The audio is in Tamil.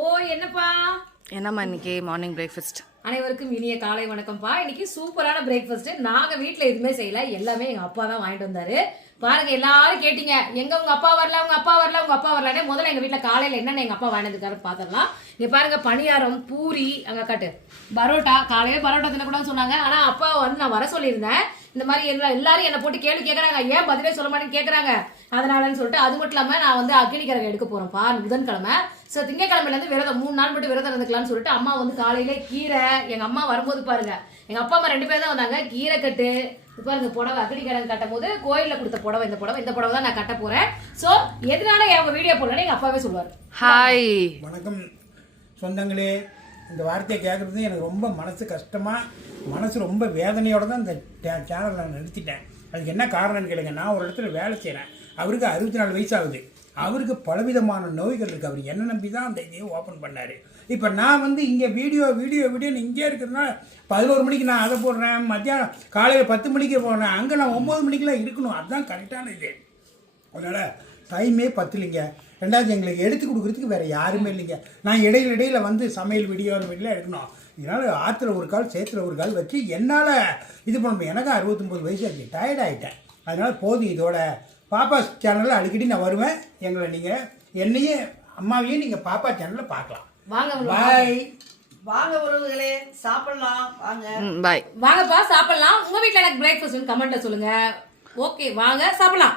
ஓ என்னப்பா என்னம்மா இன்னைக்கு மார்னிங் பிரேக்ஃபாஸ்ட்? அனைவருக்கும் இனிய காலை வணக்கம்ப்பா. இன்னைக்கு சூப்பரான பிரேக்ஃபாஸ்ட். நாங்க வீட்ல எதுவுமே செய்யல, எல்லாமே எங்க அப்பா தான் வாங்கிட்டு வந்தாரு. பாருங்க, எல்லாரும் கேட்டீங்க எங்க உங்க அப்பா வரல, உங்க அப்பா வரல, உங்க அப்பா வரலனே. முதல்ல எங்க வீட்ல காலையில என்னென்ன எங்க அப்பா வாங்கிட்டு வந்திருக்காரு பாத்திரலாம். இங்க பாருங்க, பணியாரம், பூரி, அங்க காட்டு பரோட்டா. காலையில பரோட்டா தின்னக்கூடாதுன்னு சொன்னாங்க, ஆனா அப்பா வந்து நான் வர சொல்லியிருந்தேன். இந்த மாதிரி எல்லாரும் என்ன போட்டு கேள்வி கேட்கறாங்க, ஏன் பதிலே சொல்ல மாட்டேன்னு கேட்கறாங்க. அதனாலன்னு சொல்லிட்டு அது மட்டும் இல்லாம நான் வந்து அக்கினிக்கரகம் எடுக்க போறேன்ப்பா புதன்கிழமை. ஸோ திங்கக்கிழமையில இருந்து விரதம் 3 நாள் மட்டும் விரதம் இருந்துக்கலாம்னு சொல்லிட்டு அம்மா வந்து காலையில கீரை, எங்க அம்மா வரும்போது பாருங்க, எங்க அப்பா அம்மா 2 பேர் தான் வந்தாங்க. கீரை கட்டு பாருங்க, புடவை அக்கினிக்கரகம் கட்டும் போது கோயில்ல கொடுத்த புடவை, இந்த புடவை தான் நான் கட்ட போறேன். ஸோ எதனால அவங்க வீடியோ போடலன்னு எங்க அப்பாவே சொல்லுவாரு. ஹாய் வணக்கம் சொந்தங்களே. இந்த வார்த்தையை கேட்குறது எனக்கு ரொம்ப மனசு கஷ்டமாக, மனசு ரொம்ப வேதனையோட தான் இந்த சேனலை நான் நிறுத்திட்டேன். அதுக்கு என்ன காரணம்னு கேளுங்க. நான் ஒரு இடத்துல வேலை செய்கிறேன். அவருக்கு 64 வயசு ஆகுது. அவருக்கு பலவிதமான நோய்கள் இருக்குது. அவர் என்ன நம்பி தான் அந்த இதையும் ஓப்பன் பண்ணார். இப்போ நான் வந்து இங்கே வீடியோன்னு இங்கே இருக்கிறதுனால 11 மணிக்கு நான் அதை போடுறேன், மத்தியானம் காலையில் 10 மணிக்கு போடுறேன். அங்கே நான் 9 மணிக்கெலாம் இருக்கணும். அதுதான் கரெக்டான இது. அதனால் டைமே பத்தலைங்க. ரெண்டாவது எங்களுக்கு எடுத்து கொடுக்குறதுக்கு வேறு யாருமே இல்லைங்க. நான் இடையில வந்து சமையல் வீடியோ எடுக்கணும். இதனால் ஆற்றுல ஒரு கால் சேத்துல ஒரு கால் வச்சு என்னால் இது பண்ண முடியும். எனக்கு 69 வயசு ஆச்சு, டயர்ட் ஆகிட்டேன். அதனால் போதும். இதோட பாப்பா சேனலில் அடிக்கடி நான் வருவேன். எங்களை நீங்கள் என்னையும் அம்மாவையும் நீங்கள் பாப்பா சேனலில் பார்க்கலாம். வாங்க பாய். வாங்க உறவுகளே, சாப்பிடலாம் வாங்க. பாய். வாங்கப்பா சாப்பிடலாம். உங்க வீட்ல எனக்கு பிரேக்ஃபாஸ்ட் கமெண்ட்ல சொல்லுங்க. ஓகே, வாங்க சாப்பிடலாம்.